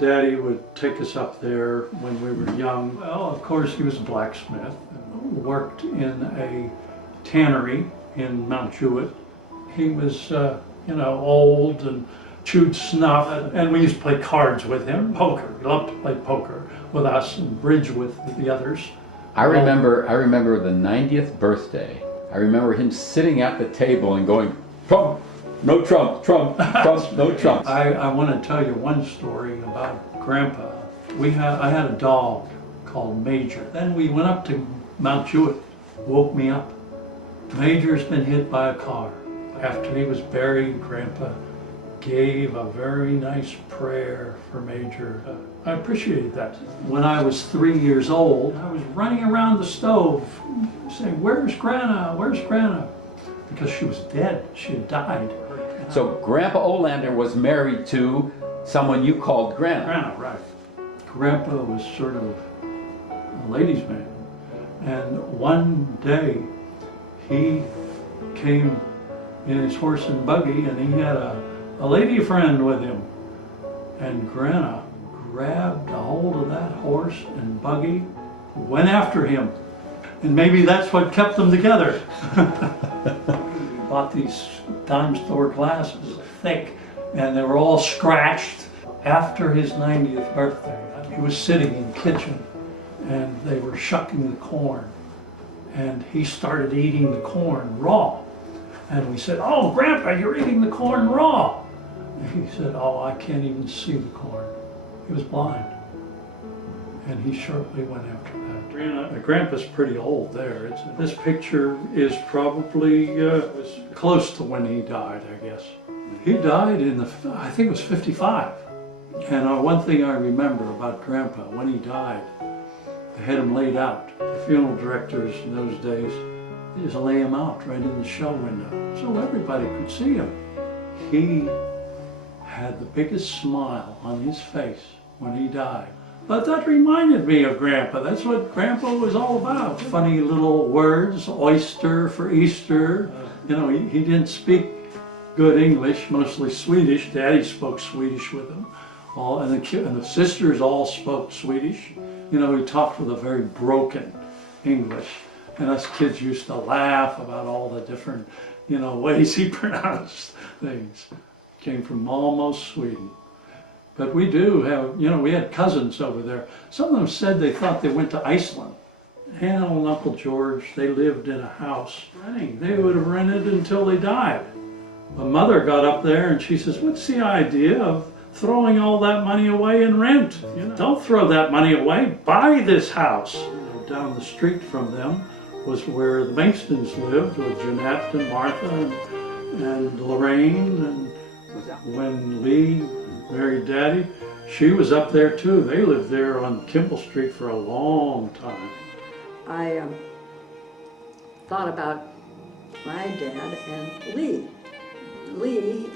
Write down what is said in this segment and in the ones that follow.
Daddy would take us up there when we were young. Well, of course, he was a blacksmith and worked in a tannery in Mount Jewett. He was, you know, old and chewed snuff, and we used to play cards with him, poker. He loved to play poker with us and bridge with the others. I remember the 90th birthday. I remember him sitting at the table and going, Trump, no Trump, Trump, Trump, no Trump. I want to tell you one story about Grandpa. I had a dog called Major. Then we went up to Mount Jewett, woke me up. Major's been hit by a car. After he was buried, Grandpa gave a very nice prayer for Major. I appreciated that. When I was 3 years old, I was running around the stove saying, "Where's Grandma? Where's Grandma?" Because she was dead. She had died. So Grandpa Olander was married to someone you called Grandma. Grandma, right. Grandpa was sort of a ladies' man. And one day he came in his horse and buggy, and he had a lady friend with him. And Grandma grabbed a hold of that horse and buggy, went after him. And maybe that's what kept them together. We bought these dime store glasses, thick, and they were all scratched. After his 90th birthday, he was sitting in the kitchen, and they were shucking the corn. And he started eating the corn raw. And we said, "Oh, Grandpa, you're eating the corn raw." And he said, "Oh, I can't even see the corn." He was blind. And he shortly went after that. Grandpa's pretty old there. This picture is probably was close to when he died, I guess. He died in I think it was 55. And one thing I remember about Grandpa, when he died, they had him laid out. The funeral directors in those days, they just lay him out right in the show window so everybody could see him. He had the biggest smile on his face when he died. But that reminded me of Grandpa. That's what Grandpa was all about. Funny little words, oyster for Easter. You know, he didn't speak good English, mostly Swedish. Daddy spoke Swedish with him. And the sisters all spoke Swedish. You know, he talked with a very broken English. And us kids used to laugh about all the different, you know, ways he pronounced things. Came from almost Sweden. But we do have, you know, we had cousins over there. Some of them said they thought they went to Iceland. Aunt and Uncle George, they lived in a house renting. They would have rented until they died. My mother got up there and she says, "What's the idea of throwing all that money away in rent? You know, don't throw that money away, buy this house." You know, down the street from them was where the Bankstons lived, with Jeanette and Martha and Lorraine. And when Lee married Daddy, she was up there too. They lived there on Kimball Street for a long time. I thought about my dad and Lee. Lee,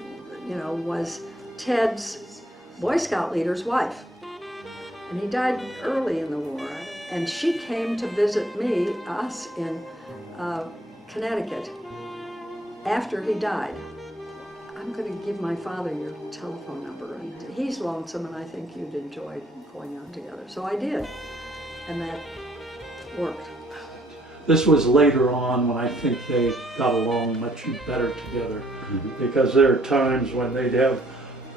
you know, was Ted's Boy Scout leader's wife. And he died early in the war. And she came to visit us in Connecticut after he died. "I'm going to give my father your telephone number. And he's lonesome, and I think you'd enjoy going out together." So I did, and that worked. This was later on when I think they got along much better together, because there are times when they'd have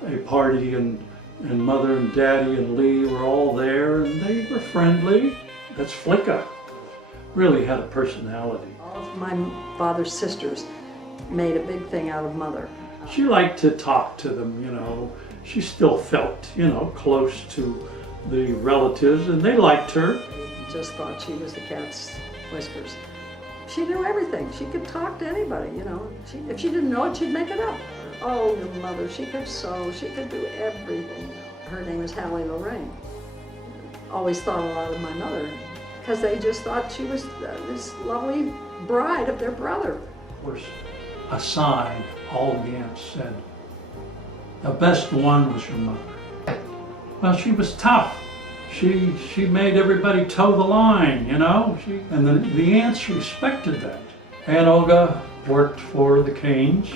a party and Mother and Daddy and Lee were all there, and they were friendly. That's Flicka. Really had a personality. All of my father's sisters made a big thing out of Mother. She liked to talk to them, you know. She still felt, you know, close to the relatives, and they liked her. Just thought she was the cat's whiskers. She knew everything. She could talk to anybody, you know. If she didn't know it, she'd make it up. Oh, your mother, she could sew, she could do everything. Her name is Hallie Lorraine. Always thought a lot of my mother, because they just thought she was this lovely bride of their brother. Of course, aside, all the aunts said, the best one was your mother. Well, she was tough. She made everybody toe the line, you know. And the aunts respected that. Aunt Olga worked for the Canes,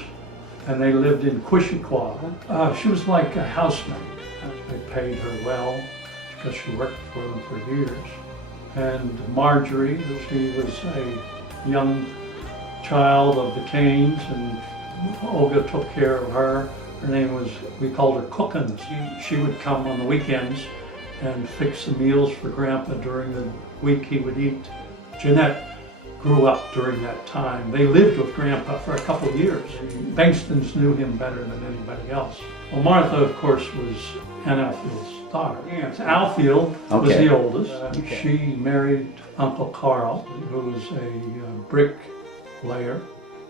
and they lived in Quishiqua. She was like a housemaid. They paid her well because she worked for them for years. And Marjorie, she was a young child of the Canes, and Olga took care of her. Her name was, we called her Cookins. She would come on the weekends and fix the meals for Grandpa during the week he would eat. Jeanette grew up during that time. They lived with Grandpa for a couple of years. Bengtons knew him better than anybody else. Well, Martha, of course, was Aunt Alfield's daughter. Aunt Alfield was the oldest. She married Uncle Carl, who was a bricklayer.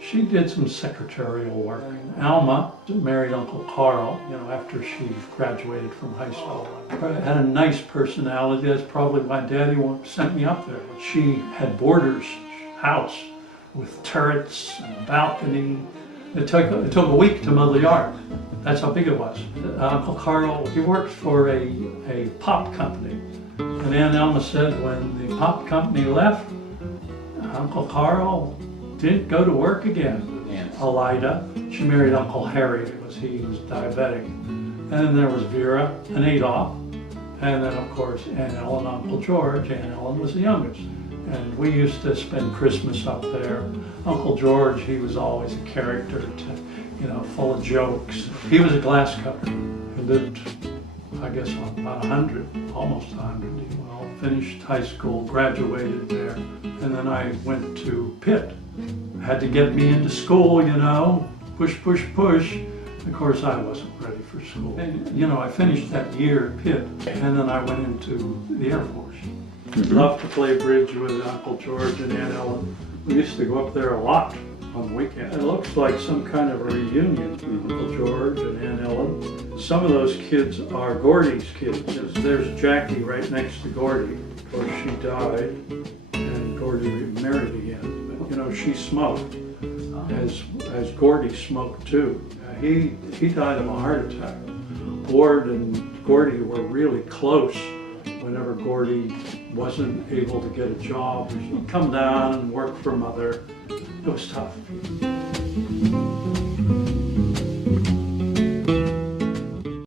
She did some secretarial work. Alma married Uncle Carl, after she graduated from high school. Had a nice personality. That's probably why Daddy sent me up there. She had boarders' house with turrets and a balcony. It took a week to mow the yard. That's how big it was. Uncle Carl, he worked for a pop company. And Aunt Alma said when the pop company left, Uncle Carl didn't go to work again. Elida, she married Uncle Harry because he was diabetic. And then there was Vera and Adolph. And then, of course, Aunt Ellen and Uncle George. Aunt Ellen was the youngest. And we used to spend Christmas up there. Uncle George, he was always a character, full of jokes. He was a glass cutter. He lived, I guess, on about 100, almost 100. Well, finished high school, graduated there. And then I went to Pitt. Had to get me into school, push, push, push. Of course, I wasn't ready for school. And, I finished that year at Pitt, and then I went into the Air Force. Loved to play bridge with Uncle George and Aunt Ellen. We used to go up there a lot on the weekend. It looks like some kind of a reunion. Uncle George and Aunt Ellen. Some of those kids are Gordy's kids. There's Jackie right next to Gordy. Of course, she died, and Gordy married again. She smoked, as Gordy smoked too. He died of a heart attack. Ward and Gordy were really close. Whenever Gordy wasn't able to get a job, he'd come down and work for Mother. It was tough.